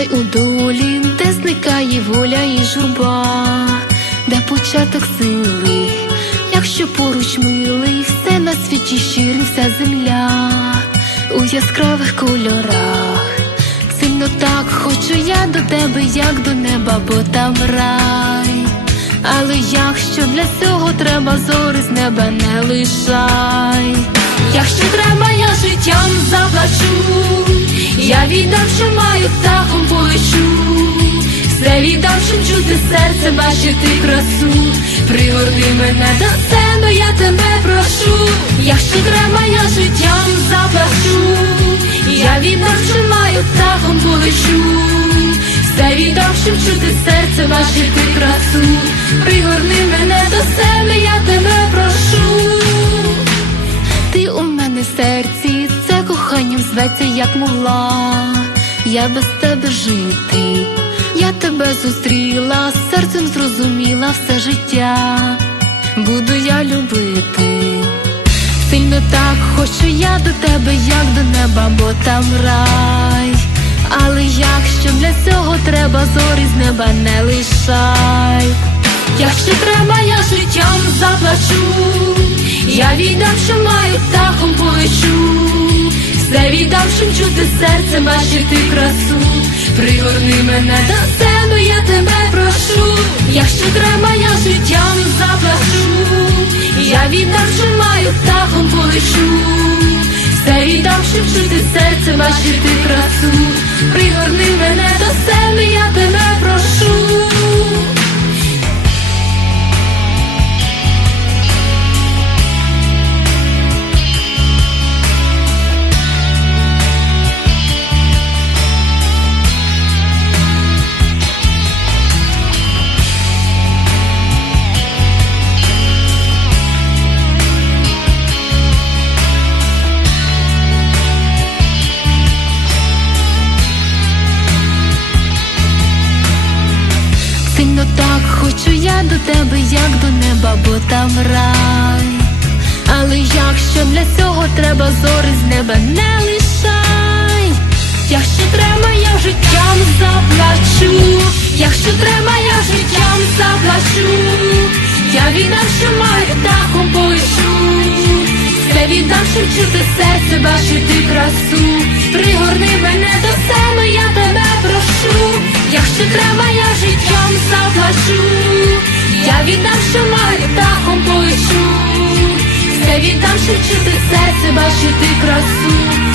Запитай у долі, де зникає воля і журба, де початок сили, якщо поруч милий, все на світі щирий, вся земля у яскравих кольорах. Сильно так хочу я до тебе, як до неба, бо там рай. Але якщо для цього треба зори з неба не лишай. Якщо треба, я життям заплачу, я віддам, маю, птахом полечу. Все віддам, щоб чути серце, бачити красу. Пригорни мене до себе, я тебе прошу. Якщо треба, я життям заплачу. Я віддам, що маю, птахом полечу. Все віддам, щоб чути серце, бачити красу. Пригорни мене до себе, я тебе прошу. Ти у мене серці, це коханням зветься, як могла. Я без тебе жити. Я тебе зустріла, серцем зрозуміла все життя. Буду я любити. Сильно так хочу я до тебе, як до неба, бо там рай. Але якщо для цього треба зорі з неба не лишай. Якщо треба, я життям заплачу. Я віддам, що маю, птахом полечу. Щоб чути серце, бачити красу. Пригорни мене до себе, я тебе прошу. Якщо треба, я життям заплачу. Я віддам, що маю, птахом полечу. Все віддавшим чути серце, бачити красу. Пригорни мене до себе, Сильно так хочу я до тебе, як до неба, бо там рай. Але якщо для цього треба зори з неба не лишай. Якщо треба, я життям заплачу. Якщо треба, я життям заплачу. Я віддам, що маю птахом полечу. Все віддам, щоб чути серце, бачити красу. Пригорни мене віддам, чути серце, бачити красу.